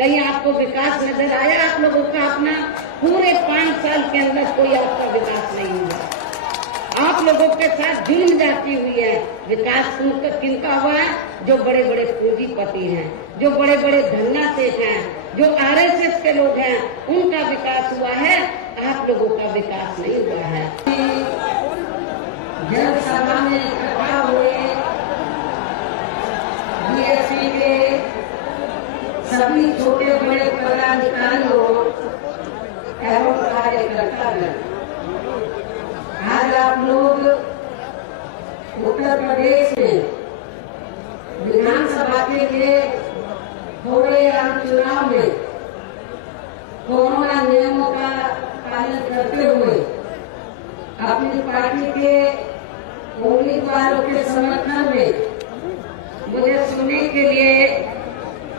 कहीं आपको विकास नजर आया? आप लोगों का अपना पूरे 5 साल के अंदर कोई आपका विकास नहीं हुआ। आप लोगों के साथ जुल्म जाती हुई है। विकास किनका हुआ है? जो बड़े बड़े पूंजीपति हैं, जो बड़े बड़े धन्ना सेठ हैं, जो आरएसएस के लोग हैं, उनका विकास हुआ है। आप लोगों का विकास नहीं हुआ है। जनसभा में इकट्ठा हुए बीएसपी के सभी छोटे बड़े पदाधिकारियों एवं कार्यकर्ता, आज आप लोग उत्तर प्रदेश में विधानसभा के लिए हो रहे आम चुनाव में कोरोना नियमों का पालन करते हुए अपनी पार्टी के उम्मीदवारों के समर्थन में मुझे सुनने के लिए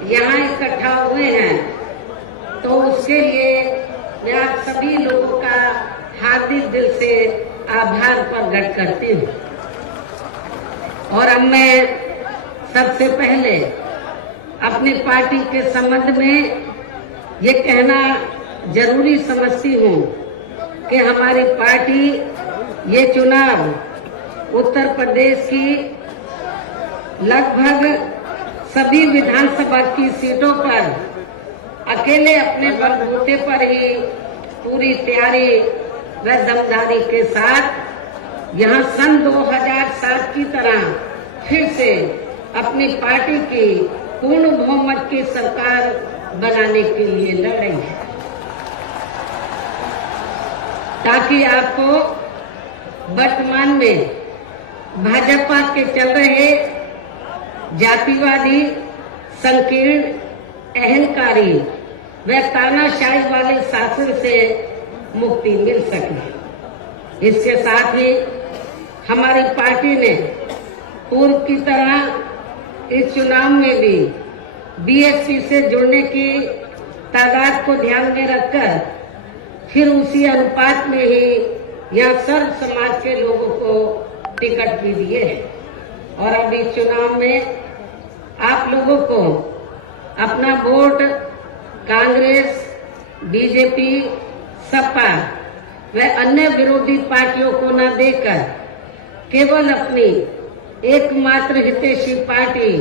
यहाँ इकट्ठा हुए हैं, तो उसके लिए मैं आप सभी लोगों का हार्दिक दिल से आभार प्रकट करती हूँ। और अब मैं सबसे पहले अपनी पार्टी के संबंध में ये कहना जरूरी समझती हूँ कि हमारी पार्टी ये चुनाव उत्तर प्रदेश की लगभग सभी विधानसभा की सीटों पर अकेले अपने बलबूते पर ही पूरी तैयारी व दमदारी के साथ यहाँ सन 2007 की तरह फिर से अपनी पार्टी की पूर्ण बहुमत की सरकार बनाने के लिए लड़ रही है, ताकि आपको वर्तमान में भाजपा के चल रहे जातिवादी, संकीर्ण, अहंकारी व तानाशाही वाले शासन से मुक्ति मिल सके। इसके साथ ही हमारी पार्टी ने पूर्व की तरह इस चुनाव में भी बीएसपी से जुड़ने की तादाद को ध्यान में रखकर फिर उसी अनुपात में ही यहाँ सर्व समाज के लोगों को टिकट भी दिए हैं। और अब इस चुनाव में आप लोगों को अपना वोट कांग्रेस, बीजेपी, सपा व अन्य विरोधी पार्टियों को न देकर केवल अपनी एकमात्र हितैषी पार्टी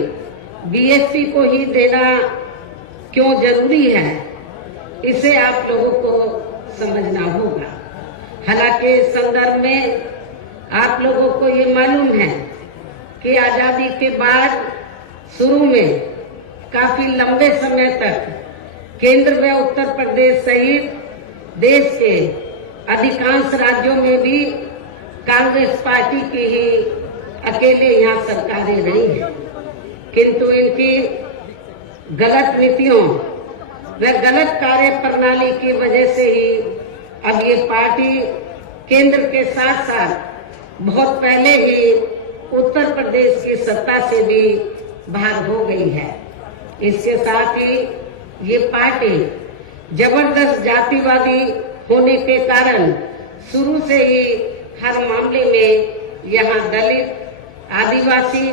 बीएसपी को ही देना क्यों जरूरी है, इसे आप लोगों को समझना होगा। हालांकि इस संदर्भ में आप लोगों को ये मालूम है कि आजादी के बाद शुरू में काफी लंबे समय तक केंद्र व उत्तर प्रदेश सहित देश के अधिकांश राज्यों में भी कांग्रेस पार्टी की ही अकेले यहाँ सरकारें रही हैं, किंतु इनकी गलत नीतियों व गलत कार्य प्रणाली की वजह से ही अब ये पार्टी केंद्र के साथ साथ बहुत पहले ही उत्तर प्रदेश की सत्ता से भी बाहर हो गई है। इसके साथ ही ये पार्टी जबरदस्त जातिवादी होने के कारण शुरू से ही हर मामले में यहाँ दलित, आदिवासी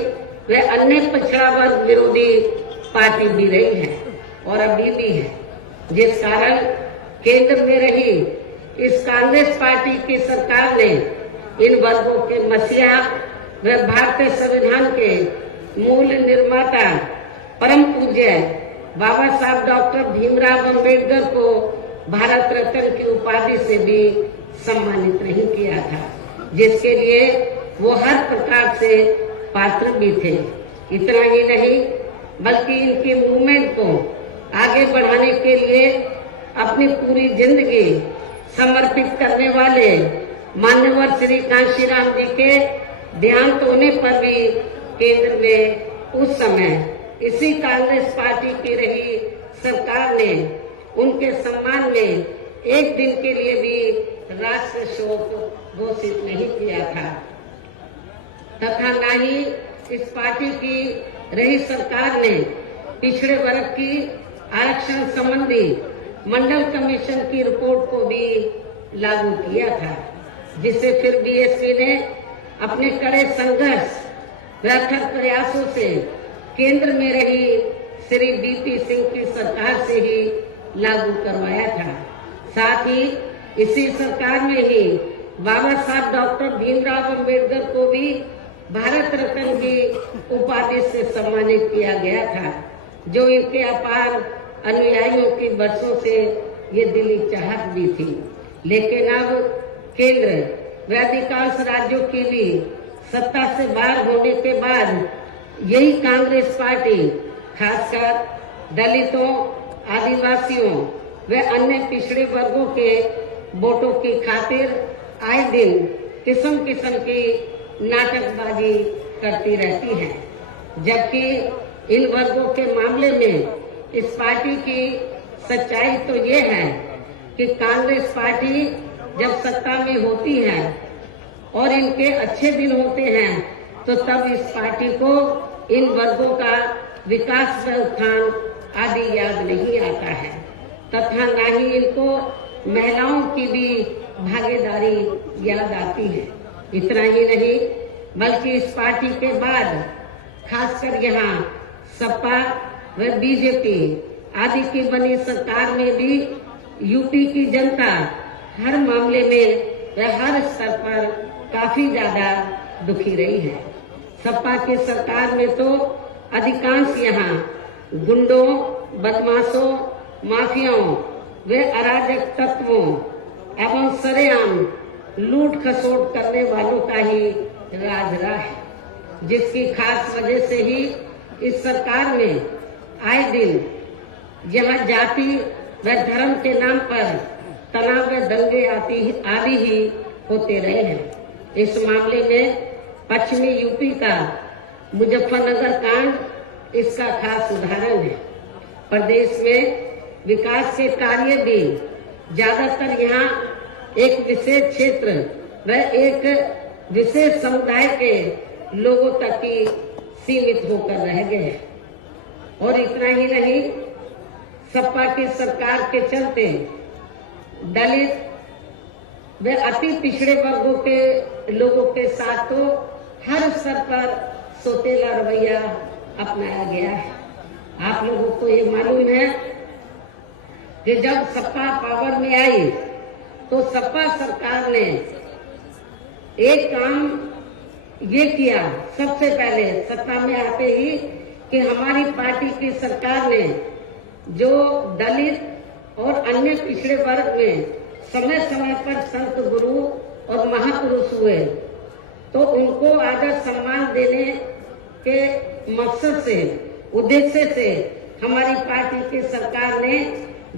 व अन्य पिछड़ा वर्ग विरोधी पार्टी भी रही है और अभी भी है, जिस कारण केंद्र में रही इस कांग्रेस पार्टी की सरकार ने इन वर्गों के मसीहा व भारतीय संविधान के मूल निर्माता परम पूज्य बाबा साहब डॉक्टर भीमराव अंबेडकर को भारत रत्न की उपाधि से भी सम्मानित नहीं किया था, जिसके लिए वो हर प्रकार से पात्र भी थे। इतना ही नहीं बल्कि इनकी मूवमेंट को आगे बढ़ाने के लिए अपनी पूरी जिंदगी समर्पित करने वाले मान्यवर श्री कांशीराम जी के देहांत होने पर भी केंद्र में उस समय इसी कांग्रेस पार्टी की रही सरकार ने उनके सम्मान में एक दिन के लिए भी राष्ट्रीय शोक घोषित नहीं किया था, तथा न ही इस पार्टी की रही सरकार ने पिछड़े वर्ग की आरक्षण संबंधी मंडल कमीशन की रिपोर्ट को भी लागू किया था, जिससे फिर बीएसपी ने अपने कड़े संघर्ष व अथक प्रयासों से केंद्र में रही श्री बीपी सिंह की सरकार से ही लागू करवाया था। साथ ही इसी सरकार में ही बाबा साहब डॉक्टर भीमराव अम्बेडकर को भी भारत रत्न की उपाधि से सम्मानित किया गया था, जो इनके अपार अनुयायियों की वर्षों से ये दिली चाहत भी थी। लेकिन अब केंद्र व अधिकांश राज्यों की भी सत्ता से बाहर होने के बाद यही कांग्रेस पार्टी खासकर दलितों, आदिवासियों व अन्य पिछड़े वर्गों के वोटों की खातिर आए दिन किस्म किस्म की नाटकबाजी करती रहती है, जबकि इन वर्गों के मामले में इस पार्टी की सच्चाई तो ये है कि कांग्रेस पार्टी जब सत्ता में होती है और इनके अच्छे दिन होते हैं तो तब इस पार्टी को इन वर्गों का विकास व उत्थान आदि याद नहीं आता है तथा न ही इनको महिलाओं की भी भागीदारी याद आती है। इतना ही नहीं बल्कि इस पार्टी के बाद खासकर यहाँ सपा व बीजेपी आदि की बनी सरकार में भी यूपी की जनता हर मामले में व हर स्तर पर काफी ज्यादा दुखी रही है। सपा की सरकार में तो अधिकांश यहाँ गुंडों, बदमाशों, माफियाओं व अराजक तत्वों एवं सरेआम लूट खसोट करने वालों का ही राज रहा है, जिसकी खास वजह से ही इस सरकार में आए दिन यहाँ जाति व धर्म के नाम पर तनाव व दंगे आदि ही होते रहे हैं। इस मामले में पश्चिमी यूपी का मुजफ्फरनगर कांड इसका खास उदाहरण है। प्रदेश में विकास के कार्य भी ज्यादातर यहाँ एक विशेष क्षेत्र व एक विशेष समुदाय के लोगों तक ही सीमित होकर रह गए हैं। और इतना ही नहीं, सपा की सरकार के चलते दलित व अति पिछड़े वर्गों के लोगों के साथ तो हर स्तर पर सोतेला रवैया अपनाया गया है। आप लोगों को ये मालूम है कि जब सपा पावर में आई तो सपा सरकार ने एक काम ये किया सबसे पहले सत्ता में आते ही कि हमारी पार्टी की सरकार ने जो दलित और अन्य पिछड़े वर्ग में समय समय पर संत गुरु और महापुरुष हुए तो उनको आदर सम्मान देने के मकसद से, उद्देश्य से हमारी पार्टी की सरकार ने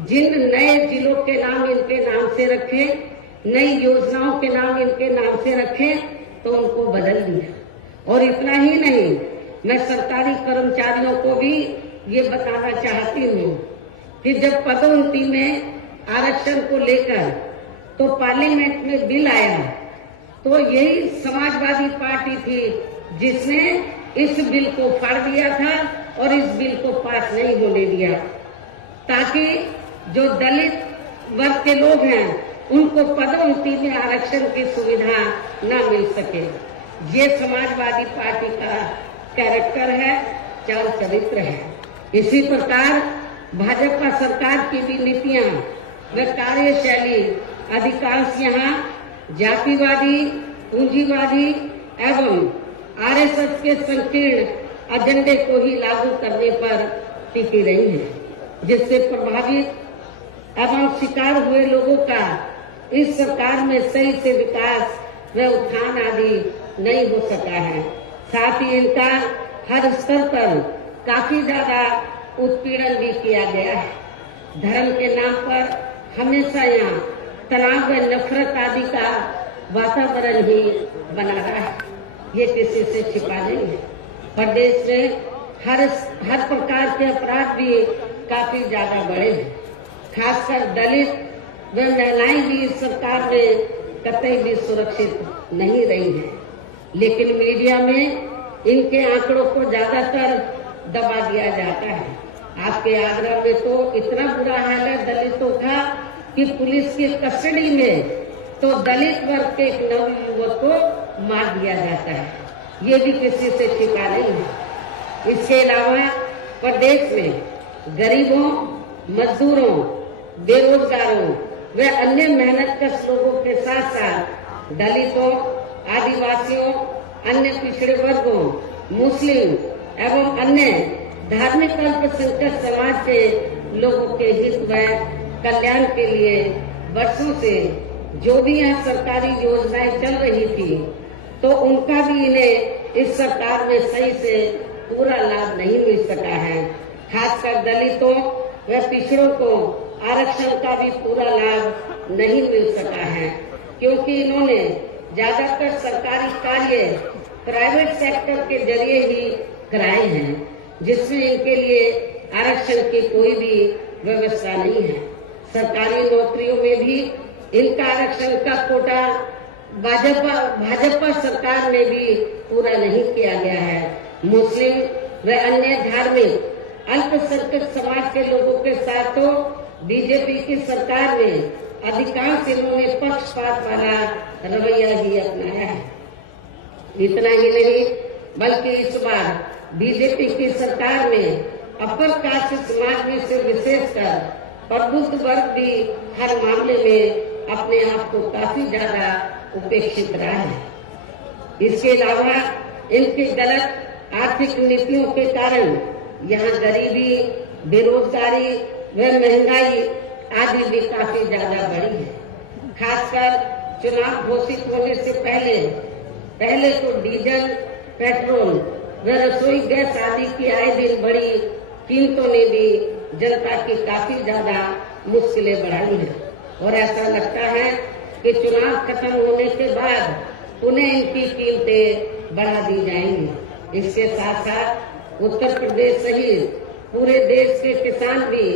जिन नए जिलों के नाम इनके नाम से रखे, नई योजनाओं के नाम इनके नाम से रखे तो उनको बदल दिया। और इतना ही नहीं, मैं सरकारी कर्मचारियों को भी ये बताना चाहती हूँ कि जब पदोन्नति में आरक्षण को लेकर तो पार्लियामेंट में बिल आया तो यही समाजवादी पार्टी थी जिसने इस बिल को फाड़ दिया था और इस बिल को पास नहीं होने दिया, ताकि जो दलित वर्ग के लोग हैं उनको पदोन्नति में आरक्षण की सुविधा न मिल सके। ये समाजवादी पार्टी का कैरेक्टर है, चाल चरित्र है। इसी प्रकार भाजपा सरकार की भी नीतियां व कार्यशैली अधिकांश यहाँ जातिवादी, पूंजीवादी एवं आरएसएस के संकीर्ण एजेंडे को ही लागू करने पर टिकी रही है, जिससे प्रभावित एवं शिकार हुए लोगों का इस सरकार में सही से विकास व उत्थान आदि नहीं हो सका है। साथ ही इनका हर स्तर पर काफी ज्यादा उत्पीड़न भी किया गया है। धर्म के नाम पर हमेशा यहाँ तनाव व नफरत आदि का वातावरण ही बना रहा है, ये किसी से छिपा नहीं है। प्रदेश में हर प्रकार के अपराध भी काफी ज्यादा बढ़े हैं। खासकर दलित व महिलाएं भी इस सरकार में कतई भी सुरक्षित नहीं रही हैं। लेकिन मीडिया में इनके आंकड़ों को ज्यादातर दबा दिया जाता है। आपके आगरा में तो इतना बुरा हाल है दलितों का कि पुलिस की कस्टडी में तो दलित वर्ग के एक नवयुवक को मार दिया जाता है। ये भी किसी से छिपा नहीं है। इसके अलावा प्रदेश में गरीबों, मजदूरों, बेरोजगारों व अन्य मेहनतकश लोगों के साथ साथ दलितों, आदिवासियों, अन्य पिछड़े वर्गों, मुस्लिम एवं अन्य धार्मिक अल्पसंख्यक समाज के लोगों के हित व कल्याण के लिए वर्षों से जो भी यहाँ सरकारी योजनाएं चल रही थी, तो उनका भी इन्हें इस सरकार में सही से पूरा लाभ नहीं मिल सका है। खासकर दलितों व पिछड़ों को आरक्षण का भी पूरा लाभ नहीं मिल सका है, क्योंकि इन्होंने ज्यादातर सरकारी कार्य प्राइवेट सेक्टर के जरिए ही कराए हैं, जिसमें इनके लिए आरक्षण की कोई भी व्यवस्था नहीं है। सरकारी नौकरियों में भी इनका आरक्षण का कोटा भाजपा सरकार में भी पूरा नहीं किया गया है। मुस्लिम व अन्य धार्मिक अल्पसंख्यक समाज के लोगों के साथ तो बीजेपी की सरकार में अधिकांश इन्होंने पक्षपात वाला रवैया ही अपनाया है। इतना ही नहीं, बल्कि इस बार बीजेपी की सरकार में अपर कास्ट समाज में से विशेषकर प्रबुद्ध वर्ग भी हर मामले में अपने आप को काफी ज्यादा उपेक्षित रहा है। इसके अलावा इनकी गलत आर्थिक नीतियों के कारण यहाँ गरीबी, बेरोजगारी व महंगाई आदि भी काफी ज्यादा बढ़ी है। खासकर चुनाव घोषित होने से पहले तो डीजल, पेट्रोल व रसोई गैस आदि की आए दिन बढ़ी कीमतों ने भी जनता की काफी ज्यादा मुश्किलें बढ़ाई हैं, और ऐसा लगता है कि चुनाव खत्म होने के बाद पुनः इनकी कीमतें बढ़ा दी जाएंगी। इसके साथ साथ उत्तर प्रदेश सहित पूरे देश के किसान भी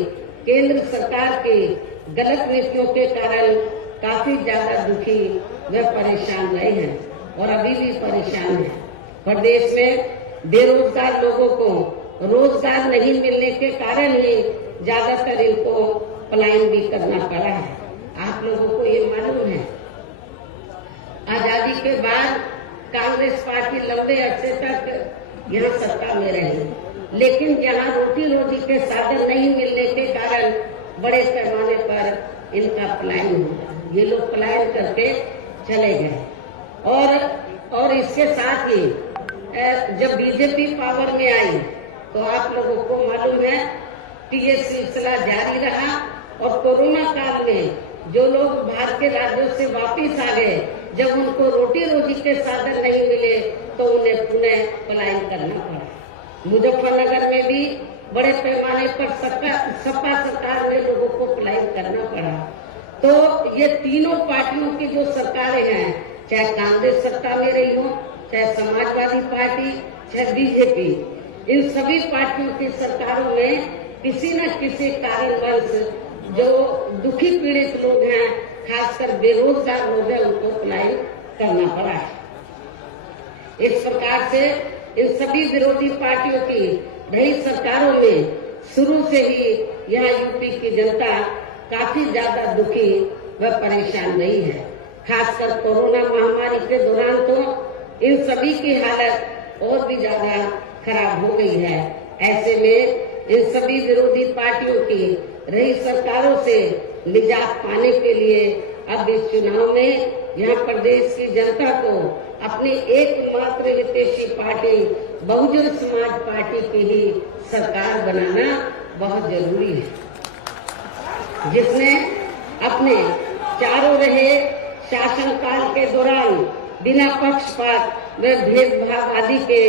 केंद्र सरकार की गलत नीतियों के कारण काफी ज्यादा दुखी व परेशान रहे हैं, और अभी भी परेशान हैं। प्रदेश में बेरोजगार लोगों को रोजगार नहीं मिलने के कारण ही ज्यादातर इनको पलायन भी करना पड़ा है। आप लोगों को ये मालूम है, आजादी के बाद कांग्रेस पार्टी लंबे अरसे तक यहाँ सत्ता में रही, लेकिन यहाँ रोटी रोटी के साधन नहीं मिलने के कारण बड़े पैमाने पर इनका पलायन हुआ। ये लोग पलायन करके चले गए, और इसके साथ ही जब बीजेपी पावर में आई तो आप लोगों को मालूम है कि ये सिलसिला जारी रहा, और कोरोना काल में जो लोग बाहर के राज्यों से वापिस आ गए, जब उनको रोटी रोटी के साधन नहीं मिले तो उन्हें पुनः पलायन करना पड़ा। मुजफ्फरनगर में भी बड़े पैमाने पर सपा सरकार में लोगों को पलायन करना पड़ा। तो ये तीनों पार्टियों की जो सरकारें हैं, चाहे कांग्रेस सत्ता में रही हो, चाहे समाजवादी पार्टी, चाहे बीजेपी, इन सभी पार्टियों की सरकारों में किसी न किसी कारणवश जो दुखी पीड़ित लोग हैं, खासकर बेरोजगार लोग हैं, उनको पलायन करना पड़ा है। इस प्रकार से इन सभी विरोधी पार्टियों की रही सरकारों में शुरू से ही यहाँ यूपी की जनता काफी ज्यादा दुखी व परेशान रही है। खासकर कोरोना महामारी के दौरान तो इन सभी की हालत और भी ज्यादा खराब हो गई है। ऐसे में इन सभी विरोधी पार्टियों की रही सरकारों से निजात पाने के लिए अब इस चुनाव में यहाँ प्रदेश की जनता को अपनी एकमात्र विदेशी पार्टी बहुजन समाज पार्टी की ही सरकार बनाना बहुत जरूरी है, जिसने अपने चारों रहे शासनकाल के दौरान बिना पक्षपात व भेदभाव आदि के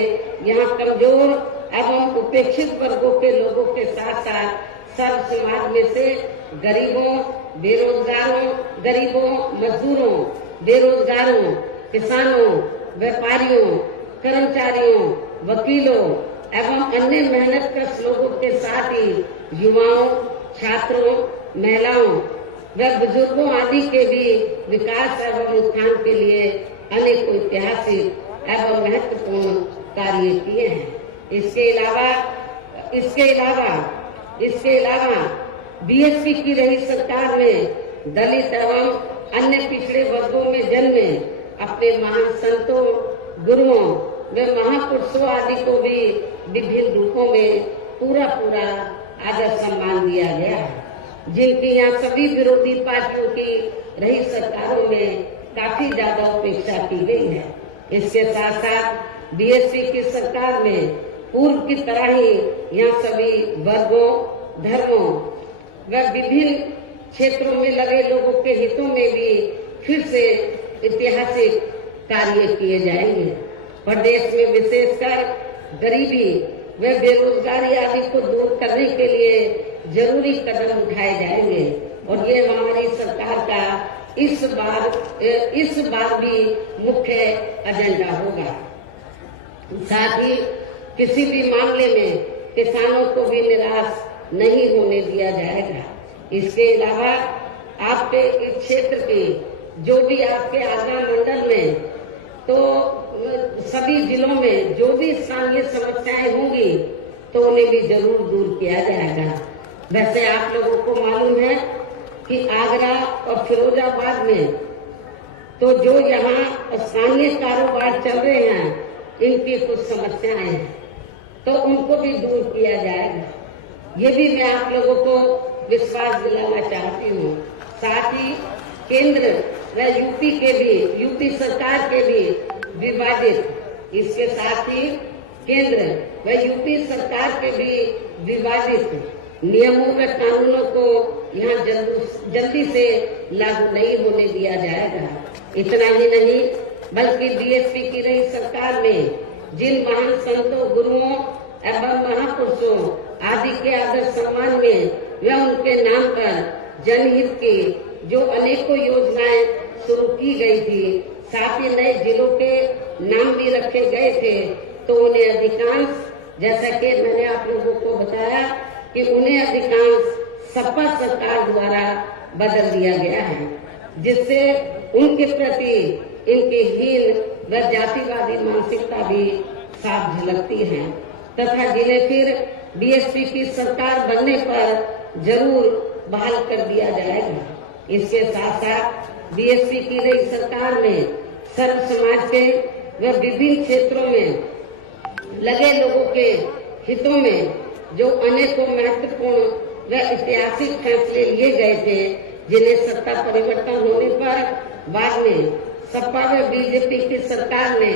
यहाँ कमजोर एवं उपेक्षित वर्गों के लोगों के साथ साथ सर्व समाज में से गरीबों, मजदूरों, बेरोजगारों, किसानों, व्यापारियों, कर्मचारियों, वकीलों एवं अन्य मेहनतकश लोगों के साथ ही युवाओं, छात्रों, महिलाओं व बुजुर्गों आदि के भी विकास एवं उत्थान के लिए अनेक ऐतिहासिक एवं महत्वपूर्ण कार्य किए हैं। इसके अलावा बीएसपी की रही सरकार में दलित एवं अन्य पिछड़े वर्गों में जन्मे अपने महान संतों, गुरुओं व महापुरुषों आदि को भी विभिन्न रूपों में पूरा पूरा आदर सम्मान दिया गया है। जिनकी यहाँ सभी विरोधी पार्टियों की रही सरकारों में काफी ज्यादा उपेक्षा की गई है। इसके साथ साथ बीएसपी की सरकार में पूर्व की तरह ही यहाँ सभी वर्गों, धर्मों व विभिन्न क्षेत्रों में लगे लोगों के हितों में भी फिर से ऐतिहासिक कार्य किए जाएंगे। प्रदेश में विशेषकर गरीबी व बेरोजगारी आदि को दूर करने के लिए जरूरी कदम उठाए जाएंगे और ये हमारी सरकार का इस बार भी मुख्य एजेंडा होगा। साथ ही किसी भी मामले में किसानों को भी निराश नहीं होने दिया जाएगा। इसके अलावा आपके इस क्षेत्र के जो भी आपके आगरा मंडल में तो सभी जिलों में जो भी स्थानीय समस्याएं होंगी तो उन्हें भी जरूर दूर किया जाएगा। वैसे आप लोगों को मालूम है कि आगरा और फिरोजाबाद में तो जो यहाँ स्थानीय कारोबार चल रहे हैं इनकी कुछ समस्याएं हैं तो उनको भी दूर किया जाएगा। ये भी मैं आप लोगों को विश्वास दिलाना चाहती हूँ। साथ ही केंद्र व यूपी सरकार के भी विवादित, इसके साथ ही केंद्र व यूपी सरकार के भी विवादित नियमों व कानूनों को यहाँ जल्दी से लागू नहीं होने दिया जाएगा। इतना ही नहीं बल्कि बीएसपी की रही सरकार में जिन महान संतों, गुरुओं एवं महापुरुषों आदि के आदर सम्मान में व उनके नाम पर जनहित की जो अनेकों योजनाएं शुरू की गई थी, साथ ही नए जिलों के नाम भी रखे गए थे, तो उन्हें अधिकांश, जैसा कि मैंने आप लोगों को बताया कि उन्हें अधिकांश सपा सरकार द्वारा बदल दिया गया है, जिससे उनके प्रति इनकी हीन व जातिवादी मानसिकता भी साफ झलकती है तथा जिन्हें फिर बीएसपी की सरकार बनने पर जरूर बहाल कर दिया जाएगा। इसके साथ साथ बीएसपी की नई सरकार में सर्व समाज के व विभिन्न क्षेत्रों में लगे लोगों के हितों में जो अनेकों महत्वपूर्ण व ऐतिहासिक फैसले लिए गए थे, जिन्हें सत्ता परिवर्तन होने पर बाद में सपा व बीजेपी की सरकार ने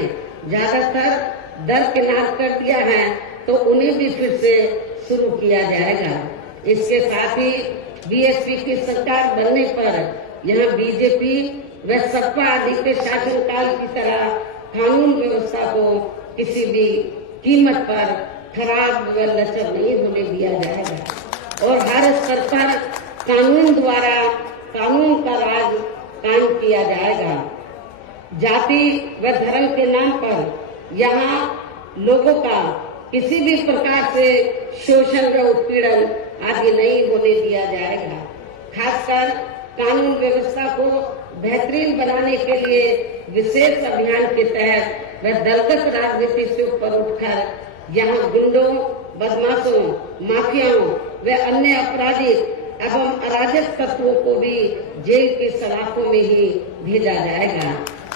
ज्यादातर दरकिनार कर दिया है, तो उन्हें भी फिर से शुरू किया जाएगा। इसके साथ ही बीएसपी की सरकार बनने पर यहाँ बीजेपी व सपा आदि के शासनकाल की तरह कानून व्यवस्था को किसी भी कीमत पर खराब व लचर नहीं होने दिया जाएगा और हर स्तर पर कानून द्वारा कानून का राज कायम किया जाएगा। जाति व धर्म के नाम पर यहाँ लोगों का किसी भी प्रकार से शोषण व उत्पीड़न आदि नहीं होने दिया जाएगा। खासकर कानून व्यवस्था को बेहतरीन बनाने के लिए विशेष अभियान के तहत व दलगत राजनीति से ऊपर उठकर यहाँ गुंडों, बदमाशों, माफियाओं व अन्य आपराधिक एवं अराजक तत्वों को भी जेल की सलाखों में ही भेजा जाएगा।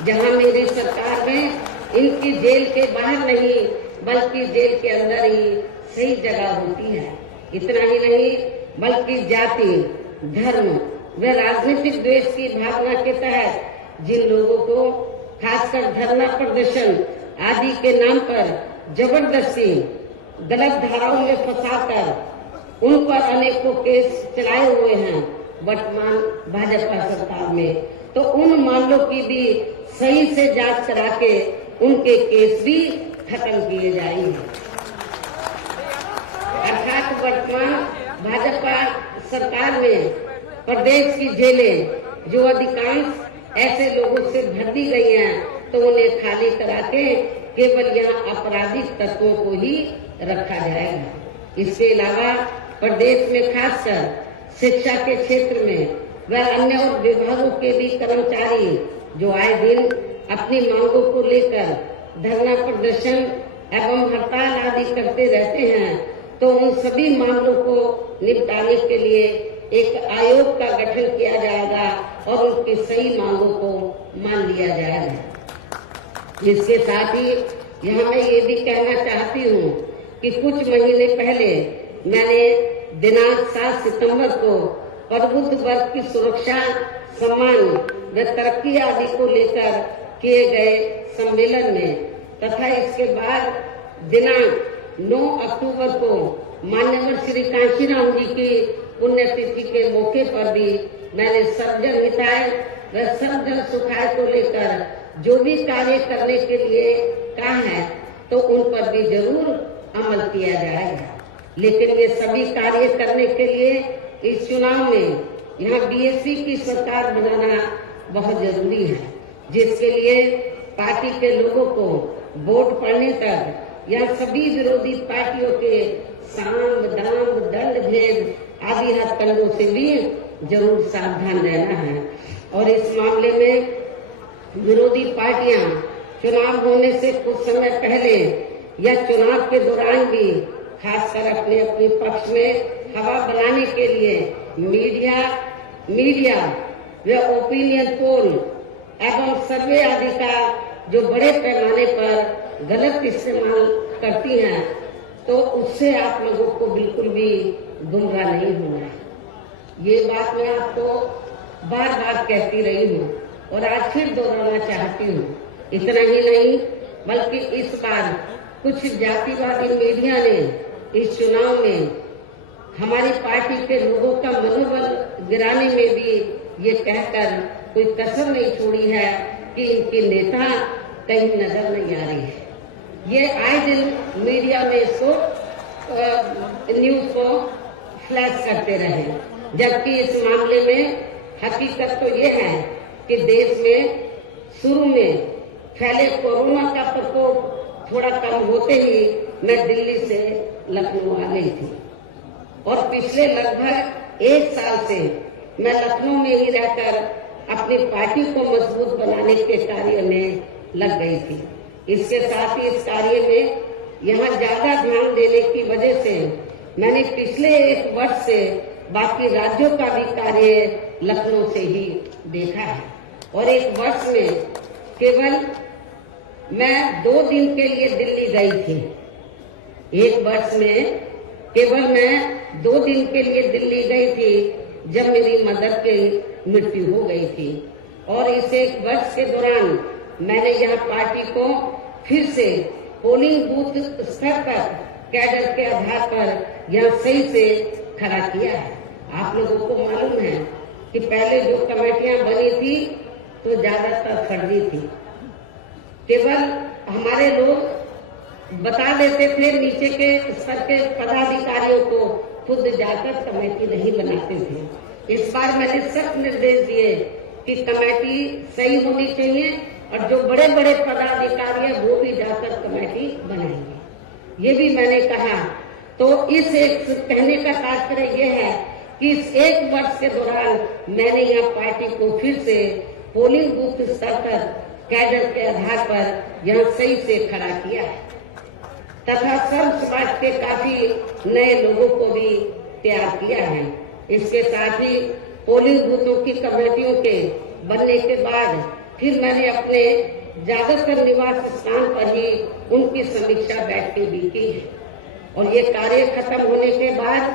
जहां मेरी सरकार में इनकी जेल के बाहर नहीं बल्कि जेल के अंदर ही सही जगह होती है। इतना ही नहीं बल्कि जाति, धर्म व राजनीतिक द्वेष की भावना के तहत जिन लोगों को खासकर धरना प्रदर्शन आदि के नाम पर जबरदस्ती गलत धाराओं में फंसाकर उन पर अनेकों केस चलाए हुए हैं वर्तमान भाजपा सरकार में, तो उन मामलों की भी सही से जांच करा के उनके केस भी खत्म किए जाएंगे। अर्थात वर्तमान भाजपा सरकार में प्रदेश की जेलें जो अधिकांश ऐसे लोगों से भर दी गई हैं, तो उन्हें खाली करा के केवल यहाँ आपराधिक तत्वों को ही रखा जाएगा। इसके अलावा प्रदेश में खासकर शिक्षा के क्षेत्र में व अन्य और विभागों के भी कर्मचारी जो आए दिन अपनी मांगों को लेकर धरना प्रदर्शन एवं हड़ताल आदि करते रहते हैं, तो उन सभी मामलों को निपटाने के लिए एक आयोग का गठन किया जाएगा और उनकी सही मांगों को मान लिया जाएगा। इसके साथ ही यहाँ मैं ये भी कहना चाहती हूँ कि कुछ महीने पहले मैंने दिनांक 7 सितंबर को प्रबुद्ध वर्ग की सुरक्षा, सम्मान व तरक्की आदि को लेकर किए गए सम्मेलन में तथा इसके बाद दिनांक 9 अक्टूबर को मान्यवर श्री कांशीराम जी की पुण्यतिथि के मौके पर भी मैंने सर्वजन हिताय व सर्वजन सुखाय को लेकर जो भी कार्य करने के लिए कहा है तो उन पर भी जरूर अमल किया जाएगा। लेकिन ये सभी कार्य करने के लिए इस चुनाव में यहाँ बीएसपी की सरकार बनाना बहुत जरूरी है, जिसके लिए पार्टी के लोगों को वोट पड़ने तक यह सभी विरोधी पार्टियों के साम दाम दंड भेद आदि हथकंडों से भी जरूर सावधान रहना है। और इस मामले में विरोधी पार्टियां चुनाव होने से कुछ समय पहले या चुनाव के दौरान भी खासकर अपने अपने पक्ष में हवा बनाने के लिए मीडिया व ओपिनियन पोल एवं सर्वे आदि का जो बड़े पैमाने पर गलत इस्तेमाल करती हैं, तो उससे आप लोगों को बिल्कुल भी गुमराह नहीं होना है। ये बात मैं आपको बार बार कहती रही हूँ और आज फिर दोहराना चाहती हूँ। इतना ही नहीं बल्कि इस बार कुछ जातिवादी मीडिया ने इस चुनाव में हमारी पार्टी के लोगों का मनोबल गिराने में भी ये कहकर कोई कसर नहीं छोड़ी है कि इनके नेता कहीं नजर नहीं आ रही है। ये आए दिन मीडिया में इसको न्यूज को फ्लैश करते रहे, जबकि इस मामले में हकीकत तो ये है कि देश में शुरू में फैले कोरोना का प्रकोप थोड़ा कम होते ही मैं दिल्ली से लखनऊ आ गई थी और पिछले लगभग 1 साल से मैं लखनऊ में ही रहकर अपनी पार्टी को मजबूत बनाने के कार्य में लग गई थी। इसके साथ ही इस कार्य में यहाँ ज्यादा ध्यान देने की वजह से मैंने पिछले 1 वर्ष से बाकी राज्यों का भी कार्य लखनऊ से ही देखा है और 1 वर्ष में केवल मैं 2 दिन के लिए दिल्ली गई थी। 1 वर्ष में केवल मैं 2 दिन के लिए दिल्ली गई थी जब मेरी मदर की मृत्यु हो गई थी और इस 1 वर्ष के दौरान मैंने यह पार्टी को फिर से पोलिंग बूथ स्तर तक कैडर के आधार पर यह सही से खड़ा किया है। आप लोगों को मालूम है कि पहले जो कमेटियां बनी थी तो ज्यादातर फर्जी थी। केवल हमारे लोग बता देते थे, नीचे के स्तर के पदाधिकारियों को खुद जाकर कमेटी नहीं बनाते थे। इस बार मैंने सख्त निर्देश दिए कि कमेटी सही होनी चाहिए और जो बड़े बड़े पदाधिकारी हैं वो भी जाकर कमेटी बनाएंगे, ये भी मैंने कहा। तो इस एक कहने का तात्पर्य यह है कि इस 1 वर्ष के दौरान मैंने यह पार्टी को फिर से पोलिंग बूथ स्तर पर कैडर के आधार पर यह सही से खड़ा किया है तथा सर्व समाज के काफी नए लोगों को भी तैयार किया है। इसके साथ ही पोलिंग बूथों की कमेटियों के बनने के बाद फिर मैंने अपने ज्यादातर निवास स्थान पर ही उनकी समीक्षा बैठकें भी की है और ये कार्य खत्म होने के बाद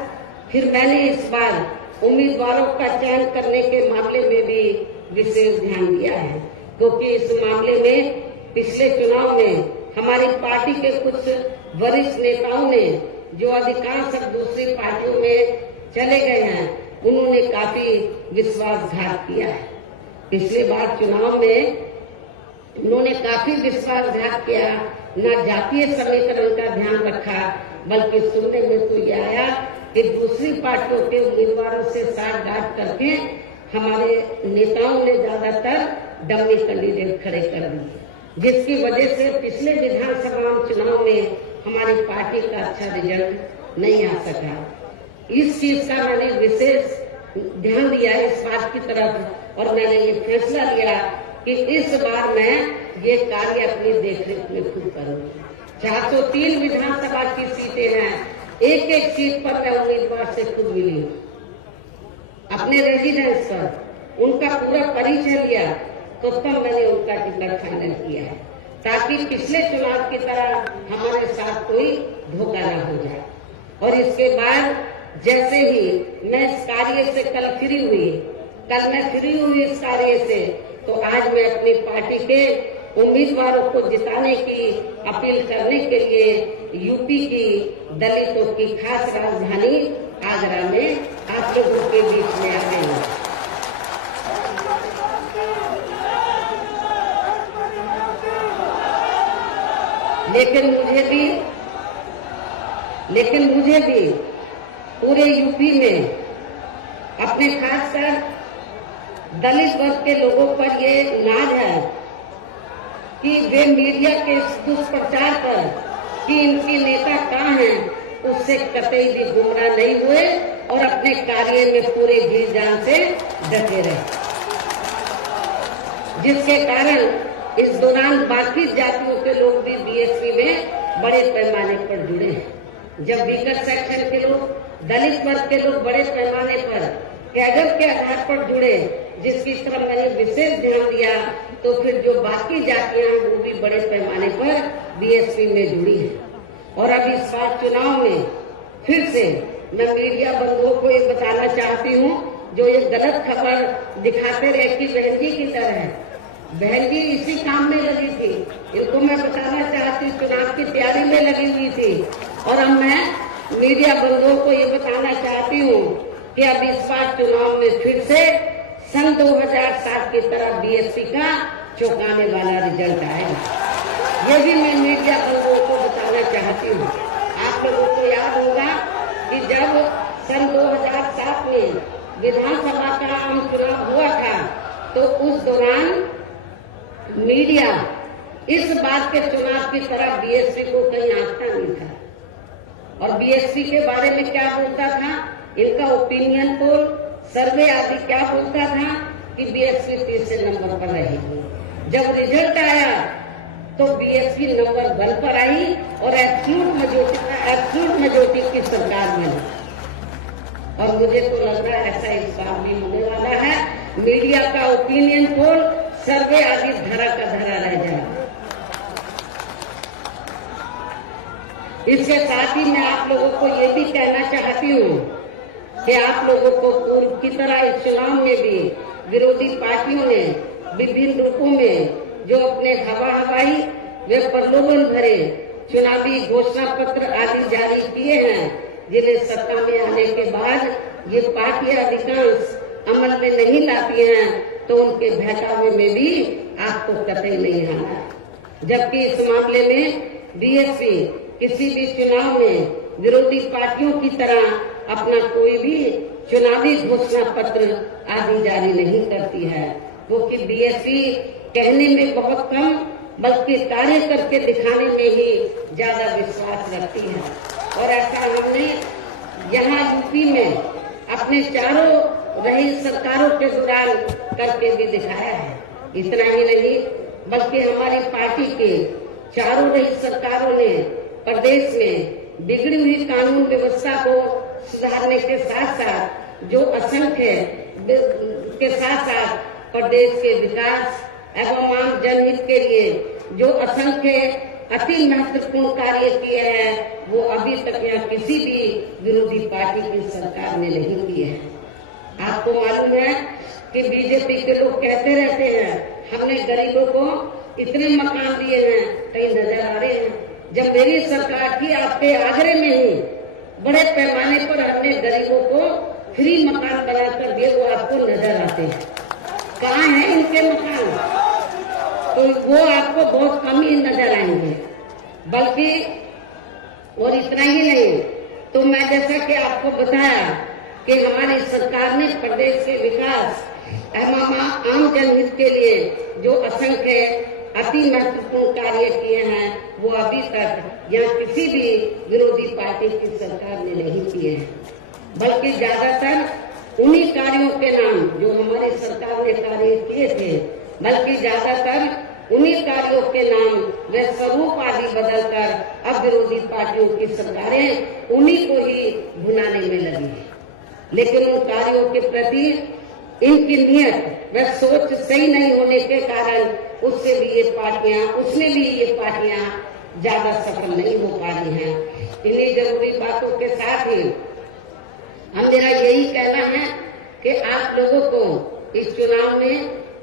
फिर मैंने इस बार उम्मीदवारों का चयन करने के मामले में भी विशेष ध्यान दिया है, क्योंकि इस मामले में पिछले चुनाव में हमारी पार्टी के कुछ वरिष्ठ नेताओं ने जो अधिकांश अब दूसरी पार्टियों में चले गए हैं, उन्होंने काफी विश्वासघात किया है। पिछले बार चुनाव में उन्होंने काफी विश्वासघात किया, न जातीय समीकरण का ध्यान रखा, बल्कि सुनने में तो ये आया कि दूसरी पार्टियों के उम्मीदवारों से साठगांठ करके हमारे नेताओं ने ज्यादातर डमी कैंडिडेट खड़े कर दिए, जिसकी वजह से पिछले विधानसभा चुनाव में हमारी पार्टी का अच्छा रिजल्ट नहीं आ सका। इस चीज का मैंने विशेष ध्यान दिया इस बात की तरफ और मैंने ये फैसला लिया कि इस बार मैं ये कार्य अपनी देखरेख में खुद करूंगी। 403 विधानसभा की सीटें हैं, एक एक सीट पर मैं उम्मीदवार से खुद मिली हूँ, अपने रेजिडेंस पर उनका पूरा परिचय लिया तो तब मैंने उनका टिकट फाइनल किया है। ताकि पिछले चुनाव की तरह हमारे साथ कोई धोखा न हो जाए। और इसके बाद जैसे ही मैं इस कार्य से कल फ्री हुई इस कार्य से, तो आज मैं अपनी पार्टी के उम्मीदवारों को जिताने की अपील करने के लिए यूपी की दलितों की खास राजधानी आगरा में आप लोगों के बीच में आ गई हूँ। लेकिन मुझे भी पूरे यूपी में अपने खासकर दलित वर्ग के लोगों पर ये नाज है कि वे मीडिया के दुष्प्रचार पर कि इनके नेता कहाँ हैं, उससे कतई भी गुमराह नहीं हुए और अपने कार्य में पूरे जी जान से डटे रहे, जिसके कारण इस दौरान बाकी जातियों के लोग भी बीएसपी में बड़े पैमाने पर जुड़े हैं। जब वीकर सेक्शन के लोग, दलित वर्ग के लोग बड़े पैमाने पर कैडर के आधार पर जुड़े, जिसकी तरफ मैंने विशेष ध्यान दिया, तो फिर जो बाकी जातियां हैं वो भी बड़े पैमाने पर बीएसपी में जुड़ी है। और अब इस बार चुनाव में फिर से मैं मीडिया बंधुओं को ये बताना चाहती हूँ, जो ये गलत खबर दिखाते रहे कि बहन जी की तरह है, बहन जी इसी काम में लगी थी। इनको मैं बताना चाहती हूँ, चुनाव की तैयारी में लगी हुई थी। और अब मैं मीडिया बंधुओं को ये बताना चाहती हूँ कि अब इस बार चुनाव में फिर से सन 2007 की तरह बीएसपी का चौंकाने वाला रिजल्ट आएगा। ये भी मैं मीडिया बंधुओं को बताना चाहती हूँ। आप लोगों को याद होगा कि जब सन 2007 में विधानसभा का आम चुनाव हुआ था, तो उस दौरान मीडिया इस बात के चुनाव की तरह बीएसपी को कहीं आंकता नहीं था। और बीएसपी के बारे में क्या बोलता था, इनका ओपिनियन पोल, सर्वे आदि क्या बोलता था कि बीएसपी तीसरे नंबर पर रहेगी। जब रिजल्ट आया तो बीएसपी नंबर 1 पर आई और एब्सोल्यूट मेजॉरिटी की सरकार बनी। और मुझे तो लग रहा है ऐसा इस बार भी होने वाला है। मीडिया का ओपिनियन पोल, सर्वे आदि धरा का धरा रह जाएगा। इसके साथ ही मैं आप लोगों को ये भी कहना चाहती हूँ कि आप लोगों को पूर्व की तरह इस चुनाव में भी विरोधी पार्टियों ने विभिन्न रूपों में जो अपने हवाई व प्रलोभन भरे चुनावी घोषणा पत्र आदि जारी किए हैं, जिन्हें सत्ता में आने के बाद ये पार्टियां अधिकांश अमल में नहीं लाती हैं, तो उनके बहकावे में भी आपको कतई नहीं आना। जबकि इस मामले में बीएसपी किसी भी चुनाव में विरोधी पार्टियों की तरह अपना कोई भी चुनावी घोषणा पत्र आदि जारी नहीं करती है, क्योंकि बीएसपी कहने में बहुत कम बल्कि कार्य करके दिखाने में ही ज्यादा विश्वास रखती है। और ऐसा हमने यहाँ यूपी में अपने चारों रही सरकारों के दौरान करके भी दिखाया है। इतना ही नहीं बल्कि हमारी पार्टी के चारों रही सरकारों ने प्रदेश में बिगड़ी हुई कानून व्यवस्था को सुधारने के साथ साथ जो असंख्य के साथ प्रदेश के विकास एवं आम जनहित के लिए जो असंख्य अति महत्वपूर्ण कार्य किए हैं, वो अभी तक यहाँ किसी भी विरोधी पार्टी की सरकार ने नहीं किए हैं। आपको मालूम है कि बीजेपी के लोग कहते रहते हैं हमने गरीबों को इतने मकान दिए हैं, कहीं नजर आ रहे हैं। जब मेरी सरकार थी आपके आगरे में ही बड़े पैमाने पर हमने गरीबों को फ्री मकान बनाकर दिए, वो आपको नजर आते हैं। कहाँ हैं इनके मकान? तो वो आपको बहुत कम ही नजर आएंगे। बल्कि और इतना ही नहीं, तो मैं जैसा कि आपको बताया कि हमारी सरकार ने प्रदेश के विकास एवं आम जनहित के लिए जो असंख्य अति महत्वपूर्ण कार्य किए हैं, वो अभी तक यहाँ किसी भी विरोधी पार्टी की सरकार ने नहीं किए हैं। बल्कि ज्यादातर उन्हीं कार्यों के नाम जो हमारी सरकार ने कार्य किए थे, बल्कि ज्यादातर उन्हीं कार्यों के नाम व स्वरूप आदि बदलकर अब विरोधी पार्टियों की सरकारें उन्हीं को ही भुनाने में लगी है। लेकिन उन कार्यों के प्रति इनकी नियत व सोच सही नहीं होने के कारण उससे भी ये पार्टियां, उसमें भी ये पार्टियां ज्यादा सफल नहीं हो पा रही हैं। इन्हीं जरूरी बातों के साथ ही हम मेरा यही कहना है कि आप लोगों को इस चुनाव में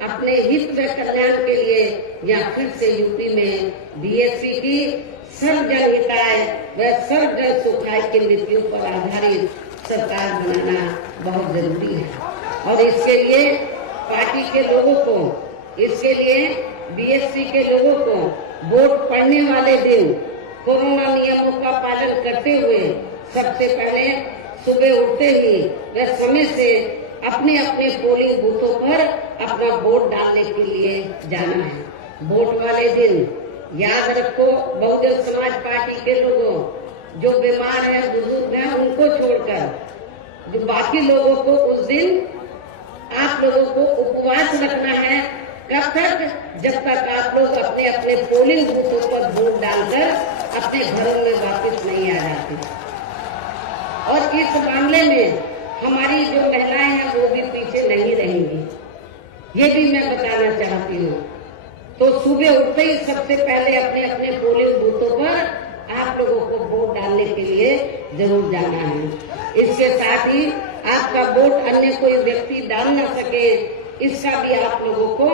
अपने हित व कल्याण के लिए या फिर से यूपी में बीएसपी की सर्व जन हिताय व सर्व जन सुखाय की नीतियों पर आधारित सरकार बनाना बहुत जरूरी है। और इसके लिए पार्टी के लोगों को, इसके लिए बीएसपी के लोगों को वोट पड़ने वाले दिन कोरोना नियमों का पालन करते हुए सबसे पहले सुबह उठते ही व समय से अपने अपने पोलिंग बूथों पर अपना वोट डालने के लिए जाना है। वोट वाले दिन याद रखो, बहुजन समाज पार्टी के लोगों जो बीमार हैं, बुजुर्ग हैं, उनको छोड़कर जो बाकी लोगों को उस दिन आप लोगों को उपवास रखना है। कब तक? जब तक आप लोग अपने अपने पोलिंग बूथों पर वोट डालकर अपने घरों में वापस नहीं आ जाते। और इस मामले में हमारी जो महिलाएं हैं वो भी पीछे नहीं रहेंगी, ये भी मैं बताना चाहती हूँ। तो सुबह उठते ही सबसे पहले अपने अपने पोलिंग बूथों पर आप लोगों को वोट डालने के लिए जरूर जाना है। इसके साथ ही आपका वोट अन्य कोई व्यक्ति डाल न सके, इसका भी आप लोगों को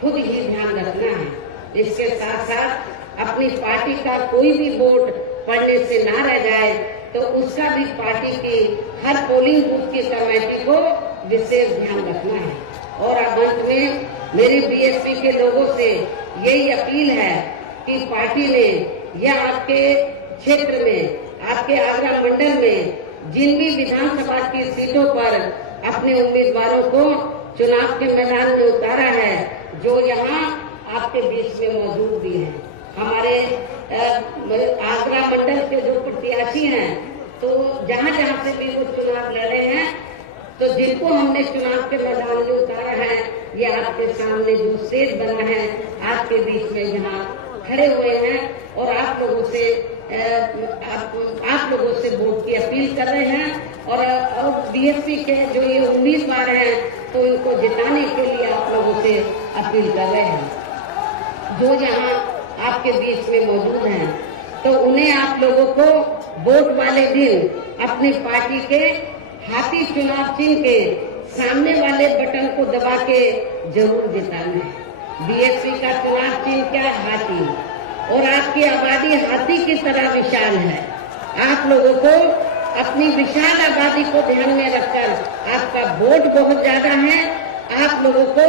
खुद ही ध्यान रखना है। इसके साथ साथ अपनी पार्टी का कोई भी वोट पड़ने से ना रह जाए तो उसका भी पार्टी की हर पोलिंग बूथ की कमेटी को विशेष ध्यान रखना है। और अब अंत में मेरी बीएसपी के लोगों से यही अपील है कि पार्टी ने या आपके क्षेत्र में, आपके आगरा मंडल में जिन भी विधानसभा की सीटों पर अपने उम्मीदवारों को चुनाव के मैदान में उतारा है, जो यहाँ आपके बीच में मौजूद भी है। हमारे आगरा मंडल के जो प्रत्याशी हैं, तो जहाँ जहाँ से भी वो चुनाव लड़े हैं, तो जिनको हमने चुनाव के मैदान में उतारा है, ये आपके सामने जो स्टेज बना है, आपके बीच में यहाँ खड़े हुए हैं और आप लोगों से वोट की अपील कर रहे हैं। और बीएसपी के जो ये उम्मीदवार हैं, तो इनको जिताने के लिए आप लोगों से अपील कर रहे हैं जो यहाँ आपके बीच में मौजूद हैं। तो उन्हें आप लोगों को वोट वाले दिन अपनी पार्टी के हाथी चुनाव चिन्ह के सामने वाले बटन को दबा के जरूर जिताना है। बीएसपी का चुनाव चिन्ह क्या है? हाथी। और आपकी आबादी हाथी की तरह विशाल है। आप लोगों को अपनी विशाल आबादी को ध्यान में रखकर, आपका वोट बहुत ज्यादा है, आप लोगों को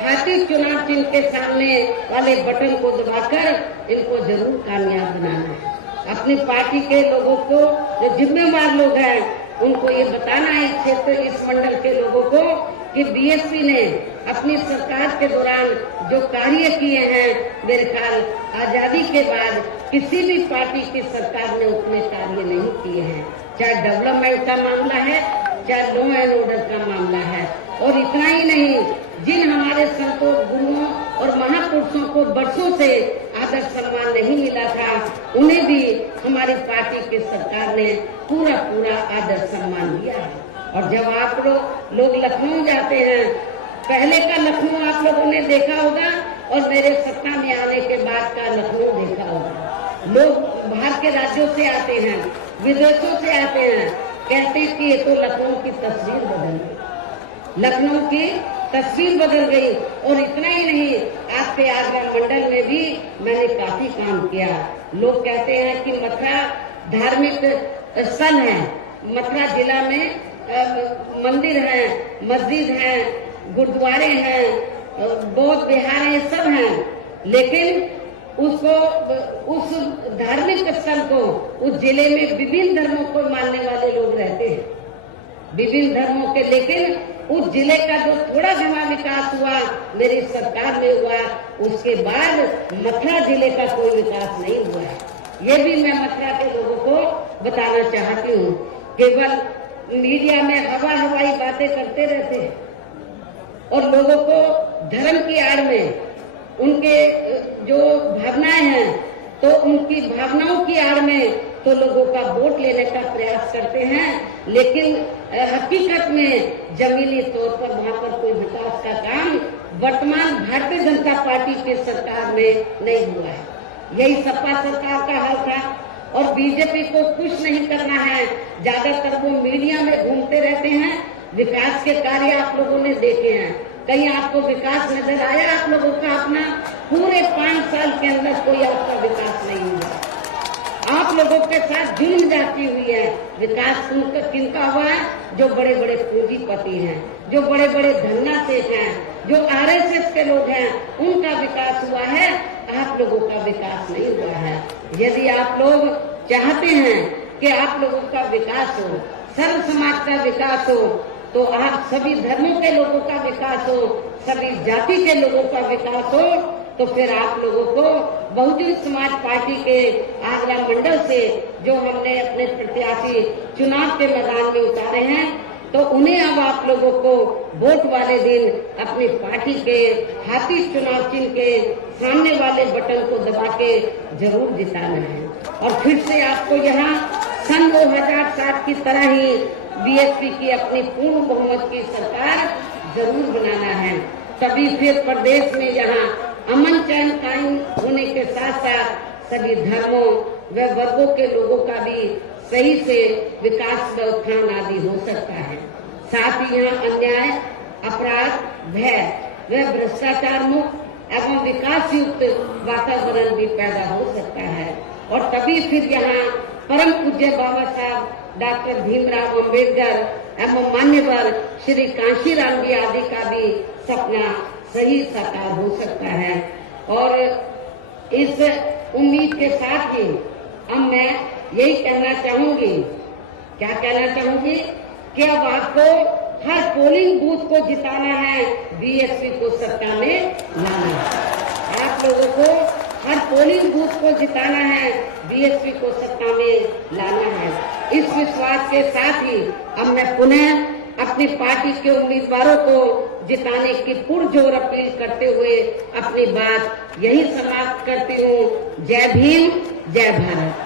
हाथी चुनाव चिन्ह के सामने वाले बटन को दबाकर इनको जरूर कामयाब बनाना है। अपनी पार्टी के लोगों को, जो जिम्मेवार लोग हैं, उनको ये बताना है, इस क्षेत्र, इस मंडल के लोगों को, कि बीएसपी ने अपनी सरकार के दौरान जो कार्य किए हैं, मेरे ख्याल आजादी के बाद किसी भी पार्टी की सरकार ने उतने कार्य नहीं किए हैं। चाहे डेवलपमेंट का मामला है, चाहे लॉ एंड ऑर्डर का मामला है। और इतना ही नहीं, जिन हमारे संतों, गुरुओं और महापुरुषों को वर्षों से आदर सम्मान नहीं मिला था, उन्हें भी हमारी पार्टी की सरकार ने पूरा आदर सम्मान दिया है। और जब आप लोग लखनऊ जाते हैं, पहले का लखनऊ आप लोगों ने देखा होगा और मेरे सत्ता में आने के बाद का लखनऊ देखा होगा। लोग बाहर के राज्यों से आते हैं, विदेशों से आते हैं, कहते हैं कि ये तो लखनऊ की तस्वीर बदल गई, लखनऊ की तस्वीर बदल गई। और इतना ही नहीं, आपके आगरा मंडल में भी मैंने काफी काम किया। लोग कहते हैं कि मथुरा धार्मिक स्थल है, मथुरा जिला में मंदिर है, मस्जिद है, गुरुद्वारे हैं, बौद्ध विहार है, सब हैं, लेकिन उसको, उस धार्मिक स्थल को, उस जिले में विभिन्न धर्मों को मानने वाले लोग रहते हैं, विभिन्न धर्मों के। लेकिन उस जिले का जो थोड़ा घना विकास हुआ मेरी सरकार में हुआ, उसके बाद मथुरा जिले का कोई विकास नहीं हुआ है। ये भी मैं मथुरा के लोगों को बताना चाहती हूँ। केवल मीडिया में हवाई बातें करते रहते हैं और लोगों को धर्म की आड़ में, उनके जो भावनाएं हैं, तो उनकी भावनाओं की आड़ में तो लोगों का वोट लेने का प्रयास करते हैं। लेकिन हकीकत में जमीनी तौर पर वहाँ पर कोई विकास का काम वर्तमान भारतीय जनता पार्टी के सरकार में नहीं हुआ है। यही सपा सरकार का हाल था। और बीजेपी को कुछ नहीं करना है, ज्यादातर वो मीडिया में घूमते रहते हैं। विकास के कार्य आप लोगों ने देखे हैं, कहीं आपको विकास नजर आया? आप लोगों का अपना पूरे 5 साल के अंदर कोई आपका विकास नहीं हुआ। आप लोगों के साथ जुल्म जाती हुई है। विकास किनका हुआ है? जो बड़े बड़े पूंजीपति हैं, जो बड़े बड़े धन्ना सेठ हैं, जो आरएसएस के लोग हैं, उनका विकास हुआ है। आप लोगों का विकास नहीं हुआ है। यदि आप लोग चाहते हैं कि आप लोगों का विकास हो, सर्व समाज का विकास हो, तो आप सभी धर्मों के लोगों का विकास हो, सभी जाति के लोगों का विकास हो, तो फिर आप लोगों को बहुजन समाज पार्टी के आगरा मंडल से जो हमने अपने प्रत्याशी चुनाव के मैदान में उतारे हैं, तो उन्हें अब आप लोगों को वोट वाले दिन अपनी पार्टी के हाथी चुनाव चिन्ह के सामने वाले बटन को दबा के जरूर जिताना है। और फिर से आपको यहाँ सन 2007 की तरह ही बीएसपी की अपनी पूर्ण बहुमत की सरकार जरूर बनाना है। तभी फिर प्रदेश में यहाँ अमन चैन कायम होने के साथ साथ सभी धर्मों व वर्गों के लोगों का भी सही से विकास व उत्थान आदि हो सकता है। साथ ही यहाँ अन्याय, अपराध, भय व भ्रष्टाचार मुक्त एवं विकास युक्त वातावरण भी पैदा हो सकता है। और तभी फिर यहाँ परम पूज्य बाबा साहब डॉक्टर भीमराव अम्बेडकर एवं मान्यवर श्री कांशीराम जी आदि का भी सपना सही साकार हो सकता है। और इस उम्मीद के साथ ही अब मैं यही कहना चाहूंगी, क्या कहना चाहूंगी कि अब आपको हर पोलिंग बूथ को जिताना है, बीएसपी को सत्ता में लाना है। आप लोगों को हर पोलिंग बूथ को जिताना है, बीएसपी को सत्ता में लाना है। इस विश्वास के साथ ही अब मैं पुनः अपनी पार्टी के उम्मीदवारों को जिताने की पुरजोर अपील करते हुए अपनी बात यही समाप्त करती हूँ। जय भीम, जय भारत।